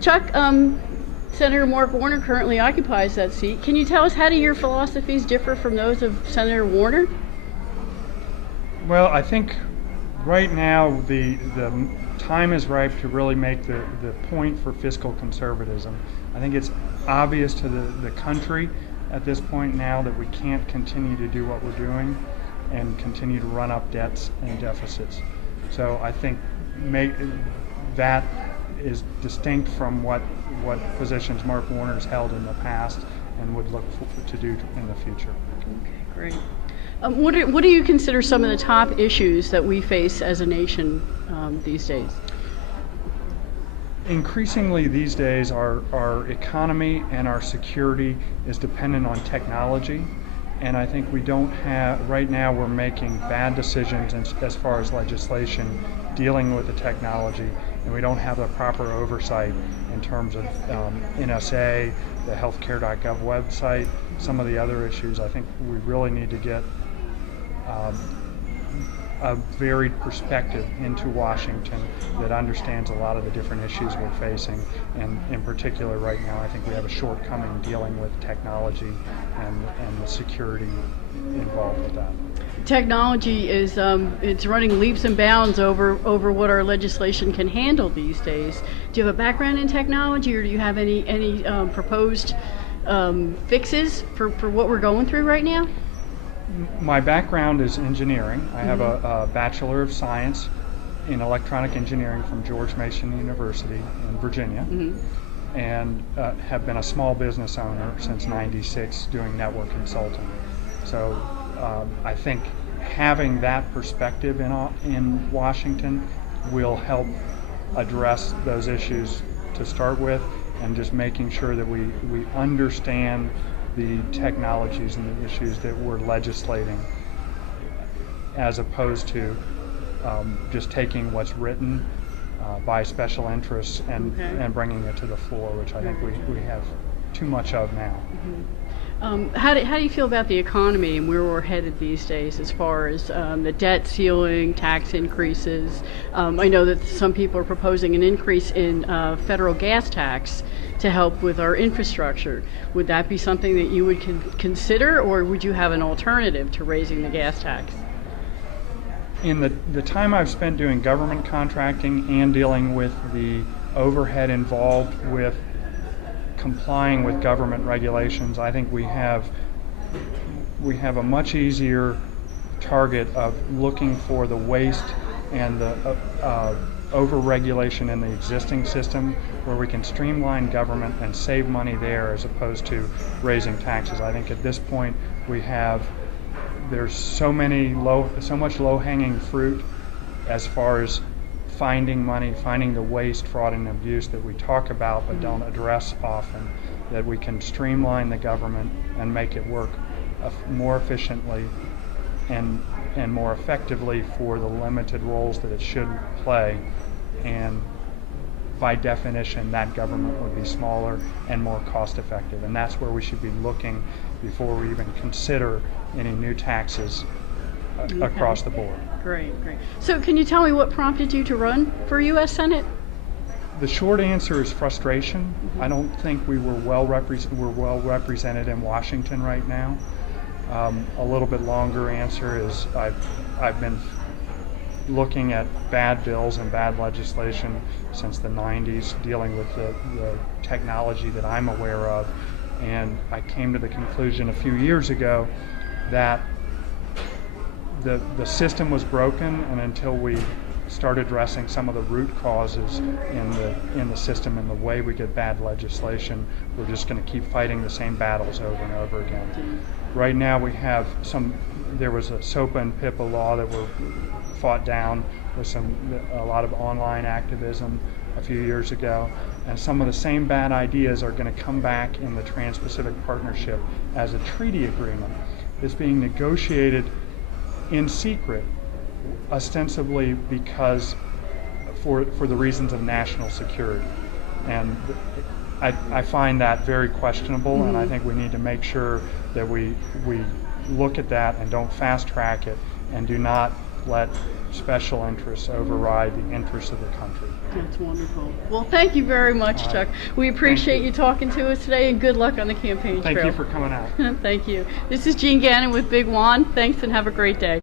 Chuck, Senator Mark Warner currently occupies that seat. Can you tell us, how do your philosophies differ from those of Senator Warner? Well, I think right now the time is ripe to really make the point for fiscal conservatism. I think it's obvious to the country at this point now that we can't continue to do what we're doing and continue to run up debts and deficits. So I think that is distinct from what positions Mark Warner's held in the past and would look to do in the future. Okay, great. What do you consider some of the top issues that we face as a nation these days? Increasingly these days, our economy and our security is dependent on technology, and I think we don't have, right now we're making bad decisions as far as legislation dealing with the technology, and we don't have the proper oversight in terms of NSA, the healthcare.gov website, some of the other issues. I think we really need to get a varied perspective into Washington that understands a lot of the different issues we're facing, and in particular right now I think we have a shortcoming dealing with technology and the security involved with that. Technology is it's running leaps and bounds over what our legislation can handle these days. Do you have a background in technology, or do you have any proposed fixes for what we're going through right now? My background is engineering. I have a Bachelor of Science in Electronic Engineering from George Mason University in Virginia, and have been a small business owner since '96 doing network consulting. So I think having that perspective in Washington will help address those issues to start with, and just making sure that we understand the technologies and the issues that we're legislating, as opposed to just taking what's written by special interests and bringing it to the floor, which I think we have too much of now. How do you feel about the economy and where we're headed these days as far as the debt ceiling, tax increases? I know that some people are proposing an increase in federal gas tax to help with our infrastructure. Would that be something that you would consider, or would you have an alternative to raising the gas tax? In the time I've spent doing government contracting and dealing with the overhead involved with complying with government regulations, I think we have a much easier target of looking for the waste and the over-regulation in the existing system, where we can streamline government and save money there as opposed to raising taxes. I think at this point there's so much low-hanging fruit as far as finding money, finding the waste, fraud, and abuse that we talk about but don't address often, that we can streamline the government and make it work more efficiently and more effectively for the limited roles that it should play. And by definition, that government would be smaller and more cost effective. And that's where we should be looking before we even consider any new taxes across the board. Great. So can you tell me what prompted you to run for U.S. Senate? The short answer is frustration. I don't think we're well represented in Washington right now. A little bit longer answer is I've been looking at bad bills and bad legislation since the 90s, dealing with the technology that I'm aware of, and I came to the conclusion a few years ago that the system was broken, and until we start addressing some of the root causes in the system and the way we get bad legislation, we're just going to keep fighting the same battles over and over again. Right now we have there was a SOPA and PIPA law that were fought down with a lot of online activism a few years ago, and some of the same bad ideas are going to come back in the Trans-Pacific Partnership as a treaty agreement. It's being negotiated in secret, ostensibly because for the reasons of national security, and I find that very questionable, and I think we need to make sure that we look at that and don't fast track it, and do not let special interests override the interests of the country. That's wonderful. Well, thank you very much, All Chuck. right. We appreciate you. you talking to us today, and good luck on the campaign Thank trail. you for coming out. Thank you. This is Jean Gannon with Big Juan. Thanks, and have a great day.